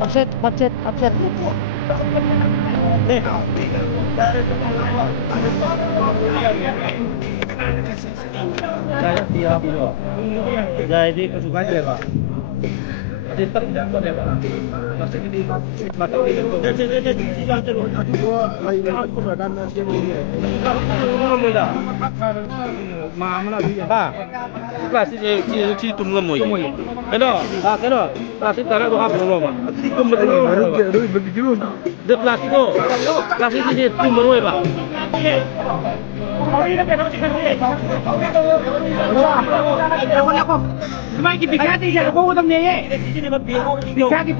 Absen, absen, absen. Nih. Saya tiap kilo. Jadi kesukaan ya Pak. Sistem jangkau ya Pak. Masih di Pak, kelas ci tum lemoy. Cái đó, kelas itu karena doa belum Pak. De kelas itu, kelas itu ci tum lemoy Pak. Cuma kita bikin aja, kau udah nih. Bikin di